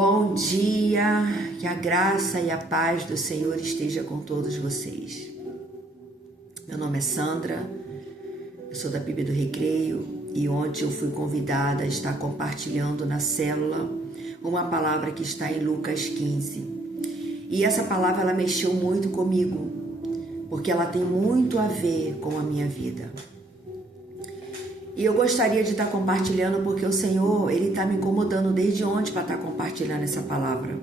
Bom dia, que a graça e a paz do Senhor esteja com todos vocês. Meu nome é Sandra, eu sou da Bíblia do Recreio e ontem eu fui convidada a estar compartilhando na célula uma palavra que está em Lucas 15. E essa palavra ela mexeu muito comigo, porque ela tem muito a ver com a minha vida. E eu gostaria de estar compartilhando porque o Senhor, Ele está me incomodando desde ontem para estar compartilhando essa palavra.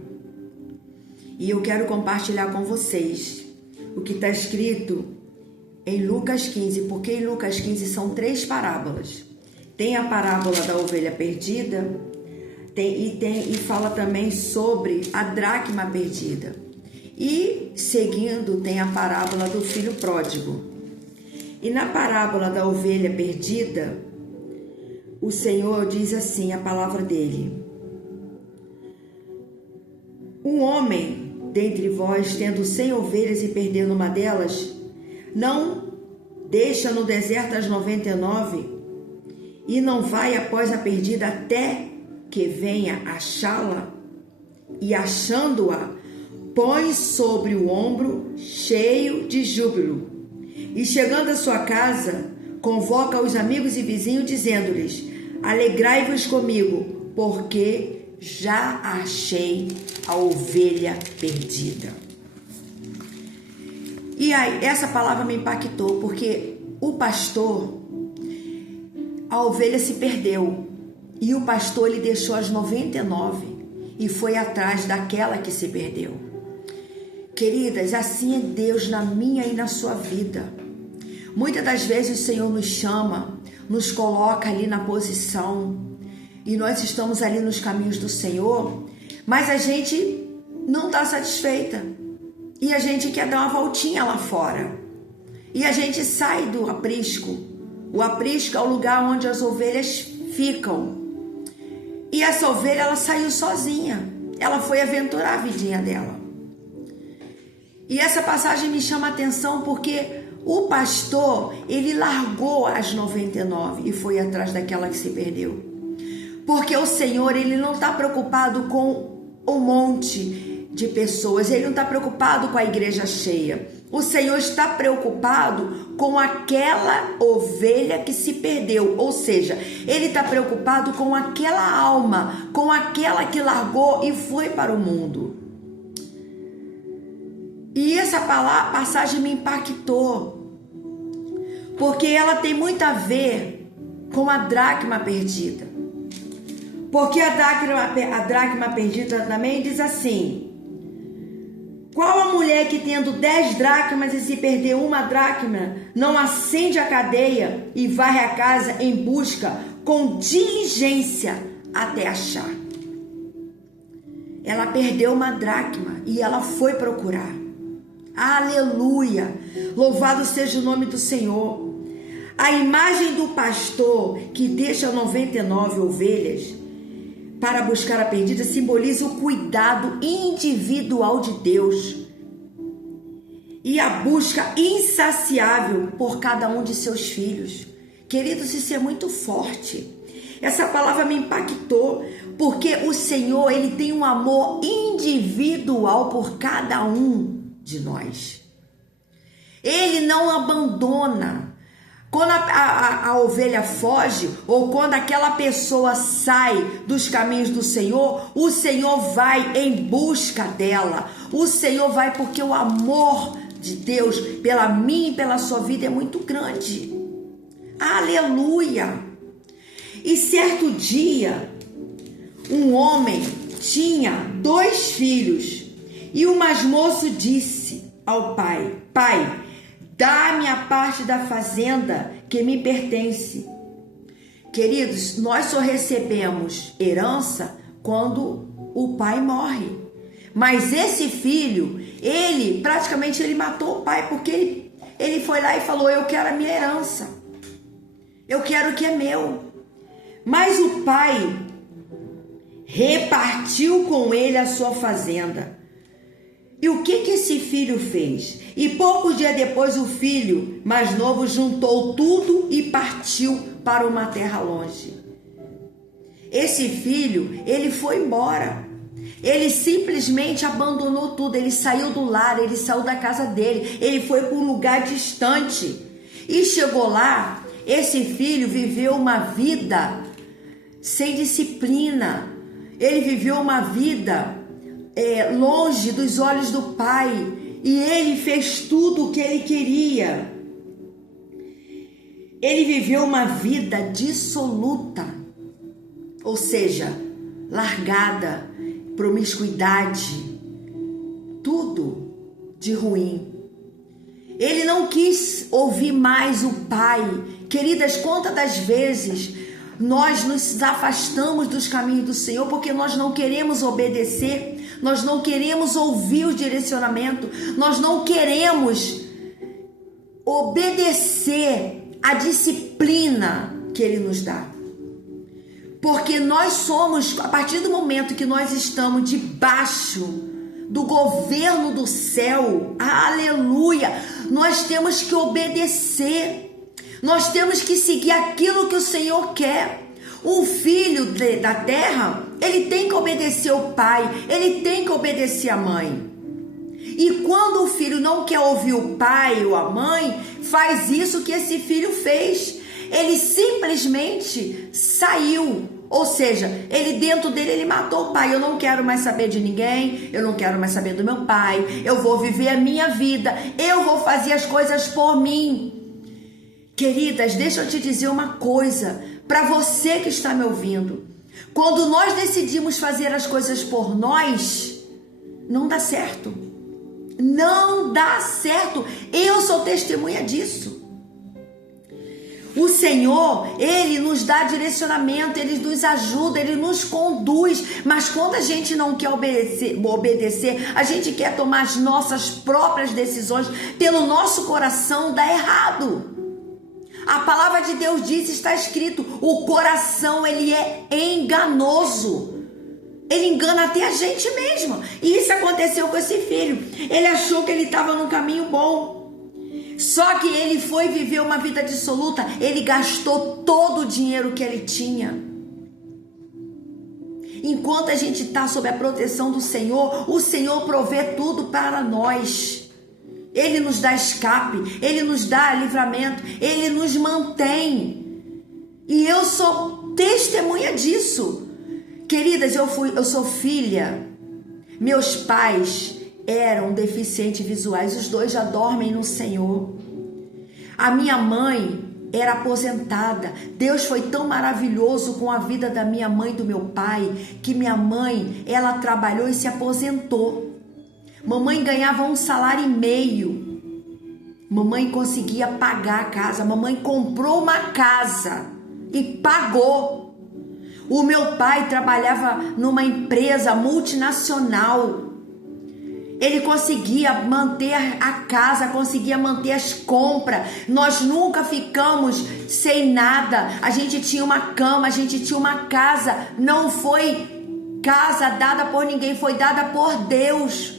E eu quero compartilhar com vocês o que está escrito em Lucas 15, porque em Lucas 15 são 3 parábolas. Tem a parábola da ovelha perdida e fala também sobre a dracma perdida. E seguindo tem a parábola do filho pródigo. E na parábola da ovelha perdida, o Senhor diz assim, a palavra dele: um homem dentre vós, tendo 100 ovelhas e perdendo uma delas, não deixa no deserto as 99 e não vai após a perdida até que venha achá-la, e achando-a, põe sobre o ombro cheio de júbilo. E chegando à sua casa, convoca os amigos e vizinhos, dizendo-lhes: alegrai-vos comigo, porque já achei a ovelha perdida. E aí, essa palavra me impactou, porque o pastor, a ovelha se perdeu, e o pastor ele deixou as 99 e foi atrás daquela que se perdeu. Queridas, assim é Deus na minha e na sua vida. Muitas das vezes o Senhor nos chama, nos coloca ali na posição e nós estamos ali nos caminhos do Senhor, mas a gente não está satisfeita e a gente quer dar uma voltinha lá fora e a gente sai do aprisco. O aprisco é o lugar onde as ovelhas ficam e essa ovelha ela saiu sozinha, ela foi aventurar a vidinha dela. E essa passagem me chama a atenção porque o pastor, ele largou as 99 e foi atrás daquela que se perdeu. Porque o Senhor, ele não está preocupado com um monte de pessoas, ele não está preocupado com a igreja cheia. O Senhor está preocupado com aquela ovelha que se perdeu, ou seja, ele está preocupado com aquela alma, com aquela que largou e foi para o mundo. E essa passagem me impactou, porque ela tem muito a ver com a dracma perdida. Porque a dracma perdida também diz assim: qual a mulher que tendo 10 dracmas e se perder uma dracma, não acende a cadeia e varre a casa em busca com diligência até achar? Ela perdeu uma dracma e ela foi procurar. Aleluia! Louvado seja o nome do Senhor. A imagem do pastor que deixa 99 ovelhas para buscar a perdida simboliza o cuidado individual de Deus e a busca insaciável por cada um de seus filhos. Queridos, isso é muito forte. Essa palavra me impactou porque o Senhor, ele tem um amor individual por cada um de nós. Ele não abandona. Quando a ovelha foge ou quando aquela pessoa sai dos caminhos do Senhor, o Senhor vai em busca dela. O Senhor vai porque o amor de Deus pela minha e pela sua vida é muito grande. Aleluia! E certo dia, um homem tinha 2 filhos. E o mais moço disse ao pai: pai, dá-me a parte da fazenda que me pertence. Queridos, nós só recebemos herança quando o pai morre. Mas esse filho, ele matou o pai, porque ele foi lá e falou: eu quero a minha herança. Eu quero o que é meu. Mas o pai repartiu com ele a sua fazenda. E o que esse filho fez? E poucos dias depois o filho mais novo juntou tudo e partiu para uma terra longe. Esse filho, ele foi embora. Ele simplesmente abandonou tudo, ele saiu do lar, ele saiu da casa dele, ele foi para um lugar distante e chegou lá. Esse filho viveu uma vida sem disciplina, ele viveu uma vida longe dos olhos do pai e ele fez tudo o que ele queria. Ele viveu uma vida dissoluta, ou seja, largada, promiscuidade, tudo de ruim. Ele não quis ouvir mais o pai. Queridas, quantas das vezes nós nos afastamos dos caminhos do Senhor porque nós não queremos obedecer, nós não queremos ouvir o direcionamento, nós não queremos obedecer a disciplina que Ele nos dá. Porque nós somos, a partir do momento que nós estamos debaixo do governo do céu, aleluia, nós temos que obedecer. Nós temos que seguir aquilo que o Senhor quer. O filho da terra, ele tem que obedecer o pai, ele tem que obedecer a mãe. E quando o filho não quer ouvir o pai ou a mãe, faz isso que esse filho fez. Ele simplesmente saiu. Ou seja, ele dentro dele, ele matou o pai. Eu não quero mais saber de ninguém, eu não quero mais saber do meu pai, eu vou viver a minha vida, eu vou fazer as coisas por mim. Queridas, deixa eu te dizer uma coisa, para você que está me ouvindo. Quando nós decidimos fazer as coisas por nós, não dá certo. Não dá certo. Eu sou testemunha disso. O Senhor, Ele nos dá direcionamento, Ele nos ajuda, Ele nos conduz. Mas quando a gente não quer obedecer, a gente quer tomar as nossas próprias decisões pelo nosso coração, dá errado. A palavra de Deus diz, está escrito, o coração ele é enganoso. Ele engana até a gente mesmo. E isso aconteceu com esse filho. Ele achou que ele estava num caminho bom. Só que ele foi viver uma vida dissoluta. Ele gastou todo o dinheiro que ele tinha. Enquanto a gente está sob a proteção do Senhor, o Senhor provê tudo para nós. Ele nos dá escape, Ele nos dá livramento, Ele nos mantém. E eu sou testemunha disso. Queridas, eu sou filha. Meus pais eram deficientes visuais, os dois já dormem no Senhor. A minha mãe era aposentada. Deus foi tão maravilhoso com a vida da minha mãe e do meu pai, que minha mãe, ela trabalhou e se aposentou. Mamãe ganhava 1,5 salário. Mamãe conseguia pagar a casa. Mamãe comprou uma casa e pagou. O meu pai trabalhava numa empresa multinacional. Ele conseguia manter a casa, conseguia manter as compras. Nós nunca ficamos sem nada. A gente tinha uma cama, a gente tinha uma casa. Não foi casa dada por ninguém, foi dada por Deus.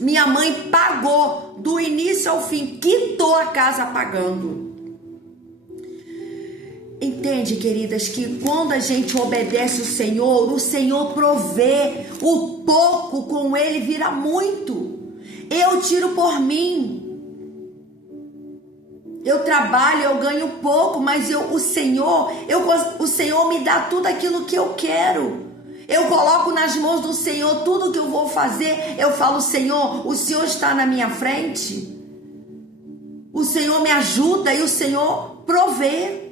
Minha mãe pagou do início ao fim, quitou a casa pagando. Entende, queridas, que quando a gente obedece o Senhor provê. O pouco com Ele vira muito. Eu tiro por mim. Eu trabalho, eu ganho pouco, mas o Senhor me dá tudo aquilo que eu quero. Eu coloco nas mãos do Senhor tudo que eu vou fazer. Eu falo, Senhor, o Senhor está na minha frente. O Senhor me ajuda e o Senhor provê.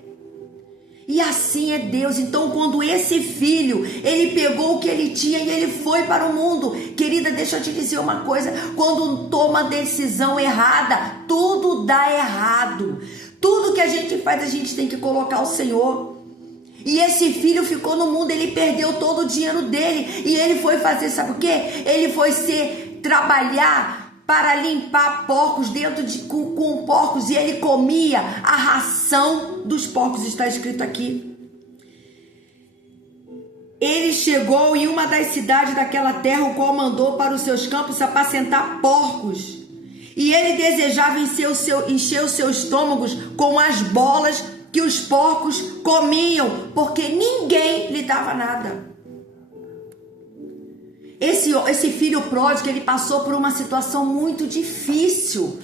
E assim é Deus. Então, quando esse filho, ele pegou o que ele tinha e ele foi para o mundo. Querida, deixa eu te dizer uma coisa. Quando toma decisão errada, tudo dá errado. Tudo que a gente faz, a gente tem que colocar o Senhor. E esse filho ficou no mundo, ele perdeu todo o dinheiro dele. E ele foi fazer, sabe o quê? Ele foi trabalhar para limpar porcos com porcos. E ele comia a ração dos porcos, está escrito aqui. Ele chegou em uma das cidades daquela terra, o qual mandou para os seus campos apacentar porcos. E ele desejava encher os seus estômagos com as bolas que os porcos comiam, porque ninguém lhe dava nada. esse filho pródigo, ele passou por uma situação muito difícil.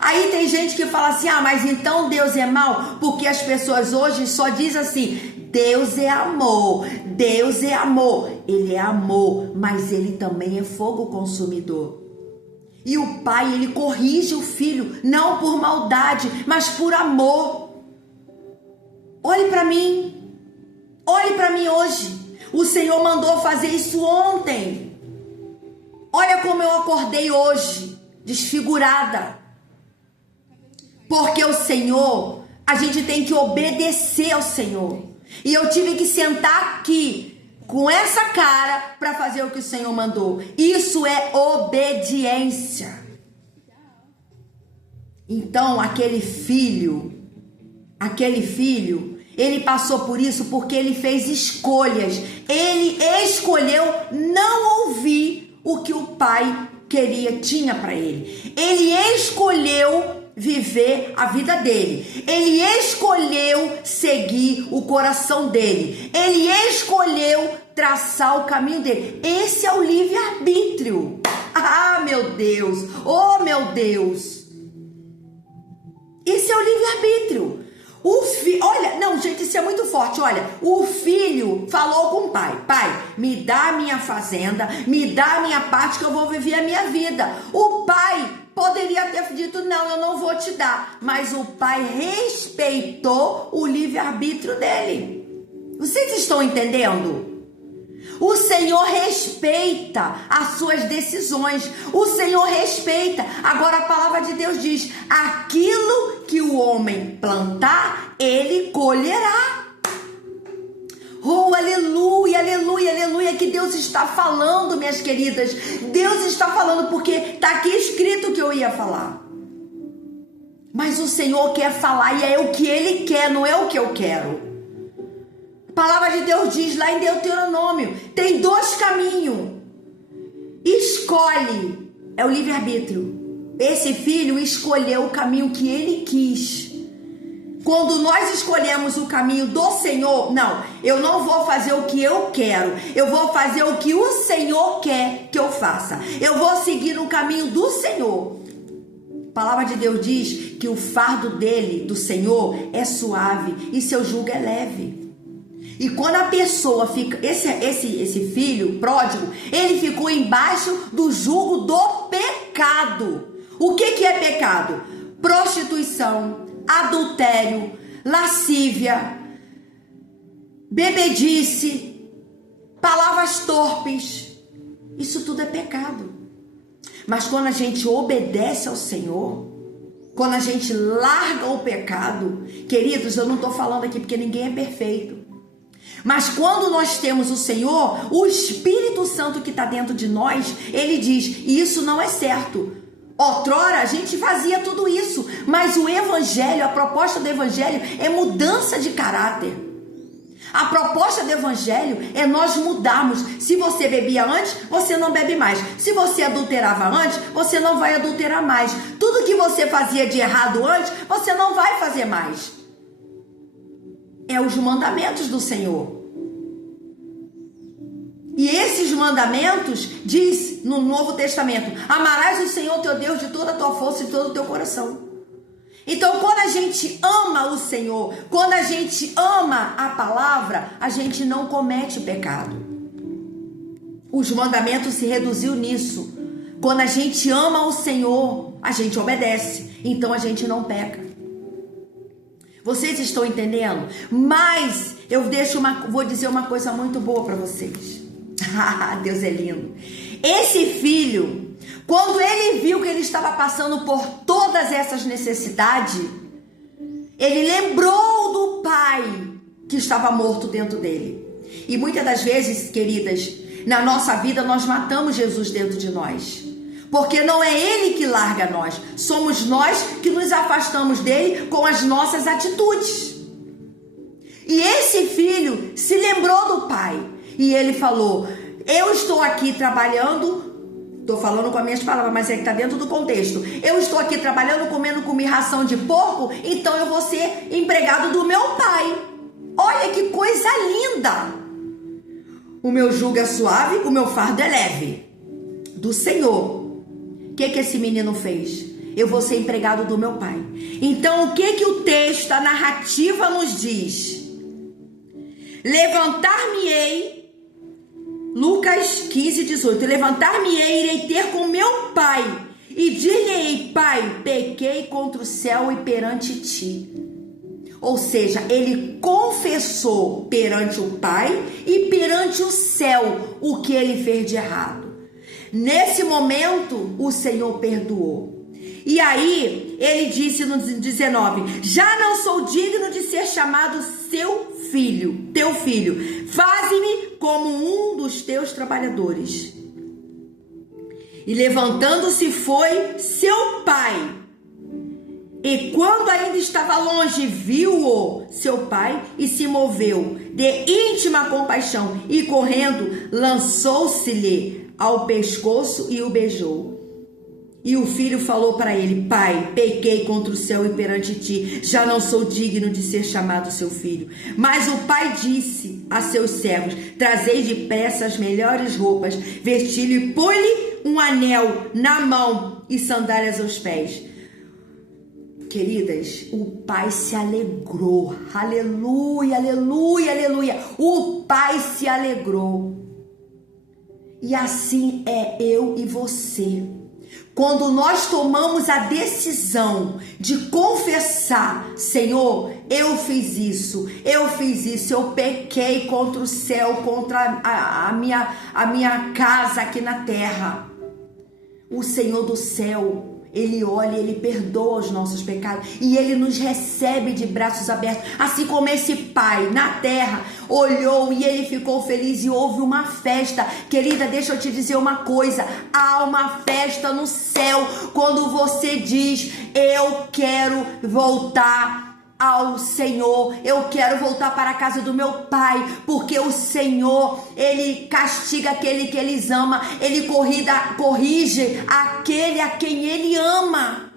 Aí tem gente que fala assim, mas então Deus é mau? Porque as pessoas hoje só dizem assim, Deus é amor, Deus é amor. Ele é amor, mas ele também é fogo consumidor. E o pai, ele corrige o filho, não por maldade, mas por amor. Olhe para mim hoje. O Senhor mandou fazer isso ontem. Olha como eu acordei hoje, desfigurada. Porque o Senhor, a gente tem que obedecer ao Senhor. E eu tive que sentar aqui com essa cara para fazer o que o Senhor mandou. Isso é obediência. Então, aquele filho, ele passou por isso porque ele fez escolhas. Ele escolheu não ouvir o que o pai tinha para ele. Ele escolheu viver a vida dele. Ele escolheu seguir o coração dele. Ele escolheu traçar o caminho dele. Esse é o livre-arbítrio. Ah, meu Deus! Oh, meu Deus! Esse é o livre-arbítrio. Olha, não, gente, isso é muito forte. Olha, o filho falou com o pai: pai, me dá a minha fazenda, me dá a minha parte que eu vou viver a minha vida. O pai poderia ter dito, não, eu não vou te dar. Mas o pai respeitou o livre-arbítrio dele. Vocês estão entendendo? O Senhor respeita as suas decisões. O Senhor respeita. Agora a palavra de Deus diz: aquilo que o homem plantar, ele colherá. Oh, aleluia, aleluia, aleluia, que Deus está falando, minhas queridas. Deus está falando porque está aqui escrito que eu ia falar. Mas o Senhor quer falar e é o que Ele quer, não é o que eu quero. A palavra de Deus diz lá em Deuteronômio, tem dois caminhos. Escolhe, é o livre-arbítrio. Esse filho escolheu o caminho que ele quis. Quando nós escolhemos o caminho do Senhor, não, eu não vou fazer o que eu quero, eu vou fazer o que o Senhor quer que eu faça. Eu vou seguir o caminho do Senhor. A palavra de Deus diz que o fardo dele, do Senhor, é suave e seu jugo é leve. E quando a pessoa fica, esse filho pródigo, ele ficou embaixo do jugo do pecado. O que é pecado? Prostituição, adultério, lascívia, bebedice, palavras torpes. Isso tudo é pecado. Mas quando a gente obedece ao Senhor, quando a gente larga o pecado, queridos, eu não estou falando aqui porque ninguém é perfeito. Mas quando nós temos o Senhor, o Espírito Santo que está dentro de nós, ele diz, isso não é certo. Outrora a gente fazia tudo isso, mas o Evangelho, a proposta do Evangelho é mudança de caráter. A proposta do Evangelho é nós mudarmos. Se você bebia antes, você não bebe mais. Se você adulterava antes, você não vai adulterar mais. Tudo que você fazia de errado antes, você não vai fazer mais. É os mandamentos do Senhor. E esses mandamentos diz no Novo Testamento: amarás o Senhor teu Deus de toda a tua força e de todo o teu coração. Então, quando a gente ama o Senhor, quando a gente ama a palavra, a gente não comete pecado. Os mandamentos se reduziu nisso. Quando a gente ama o Senhor, a gente obedece. Então a gente não peca. Vocês estão entendendo? Mas eu vou dizer uma coisa muito boa para vocês. Deus é lindo. Esse filho, quando ele viu que ele estava passando por todas essas necessidades, ele lembrou do pai que estava morto dentro dele. E muitas das vezes, queridas, na nossa vida nós matamos Jesus dentro de nós. Porque não é ele que larga nós, somos nós que nos afastamos dele com as nossas atitudes. E esse filho se lembrou do pai e ele falou: eu estou aqui trabalhando, estou falando com as minhas palavras, mas é que está dentro do contexto. Eu estou aqui trabalhando, comendo ração de porco, então eu vou ser empregado do meu pai. Olha que coisa linda! O meu jugo é suave, o meu fardo é leve. Do Senhor. O que esse menino fez? Eu vou ser empregado do meu pai. Então, o que o texto, a narrativa nos diz? Levantar-me-ei, Lucas 15, 18. Levantar-me-ei, irei ter com meu pai. E dir-lhe-ei, pai, pequei contra o céu e perante ti. Ou seja, ele confessou perante o pai e perante o céu o que ele fez de errado. Nesse momento, o Senhor perdoou. E aí, ele disse no 19, já não sou digno de ser chamado teu filho. Faze-me como um dos teus trabalhadores. E levantando-se foi seu pai. E quando ainda estava longe, viu-o seu pai e se moveu de íntima compaixão. E correndo, lançou-se-lhe ao pescoço e o beijou. E o filho falou para ele, pai, pequei contra o céu e perante ti, já não sou digno de ser chamado seu filho. Mas o pai disse a seus servos, trazei depressa as melhores roupas, vesti-lhe e põe-lhe um anel na mão e sandálias aos pés. Queridas, o pai se alegrou, aleluia, aleluia, aleluia, o pai se alegrou. E assim é eu e você. Quando nós tomamos a decisão de confessar, Senhor, eu fiz isso, eu pequei contra o céu, contra a minha casa aqui na terra. O Senhor do céu, Ele olha, Ele perdoa os nossos pecados e Ele nos recebe de braços abertos, assim como esse pai na terra olhou e ele ficou feliz e houve uma festa. Querida, deixa eu te dizer uma coisa, há uma festa no céu quando você diz, eu quero voltar ao Senhor, eu quero voltar para a casa do meu pai, porque o Senhor, Ele castiga aquele que Ele ama, Ele corrige aquele a quem Ele ama.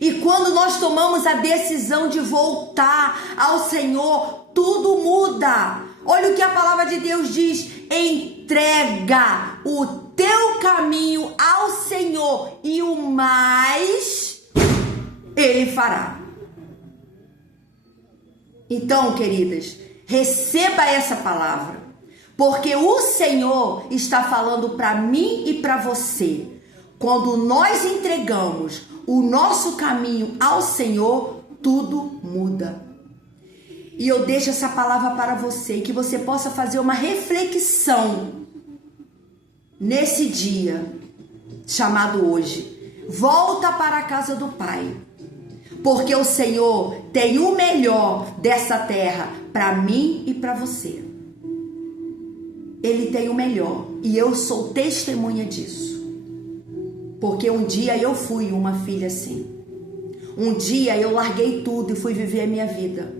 E quando nós tomamos a decisão de voltar ao Senhor, tudo muda. Olha o que a palavra de Deus diz, entrega o teu caminho ao Senhor e o mais Ele fará. Então, queridas, receba essa palavra, porque o Senhor está falando para mim e para você. Quando nós entregamos o nosso caminho ao Senhor, tudo muda. E eu deixo essa palavra para você, que você possa fazer uma reflexão nesse dia chamado hoje. Volta para a casa do Pai, porque o Senhor tem o melhor dessa terra para mim e para você. Ele tem o melhor e eu sou testemunha disso. Porque um dia eu fui uma filha assim. Um dia eu larguei tudo e fui viver a minha vida.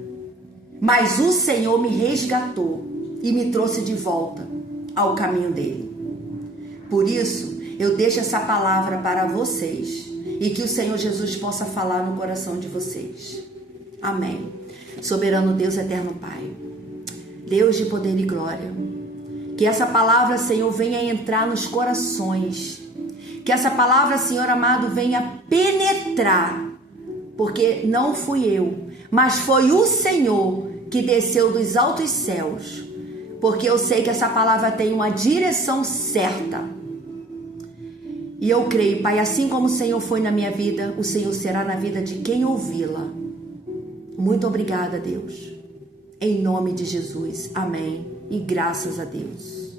Mas o Senhor me resgatou e me trouxe de volta ao caminho dele. Por isso, eu deixo essa palavra para vocês e que o Senhor Jesus possa falar no coração de vocês. Amém. Soberano Deus, eterno Pai, Deus de poder e glória, que essa palavra, Senhor, venha entrar nos corações. Que essa palavra, Senhor amado, venha penetrar, porque não fui eu, mas foi o Senhor que desceu dos altos céus, porque eu sei que essa palavra tem uma direção certa. E eu creio, Pai, assim como o Senhor foi na minha vida, o Senhor será na vida de quem ouvi-la. Muito obrigada, Deus. Em nome de Jesus. Amém. E graças a Deus.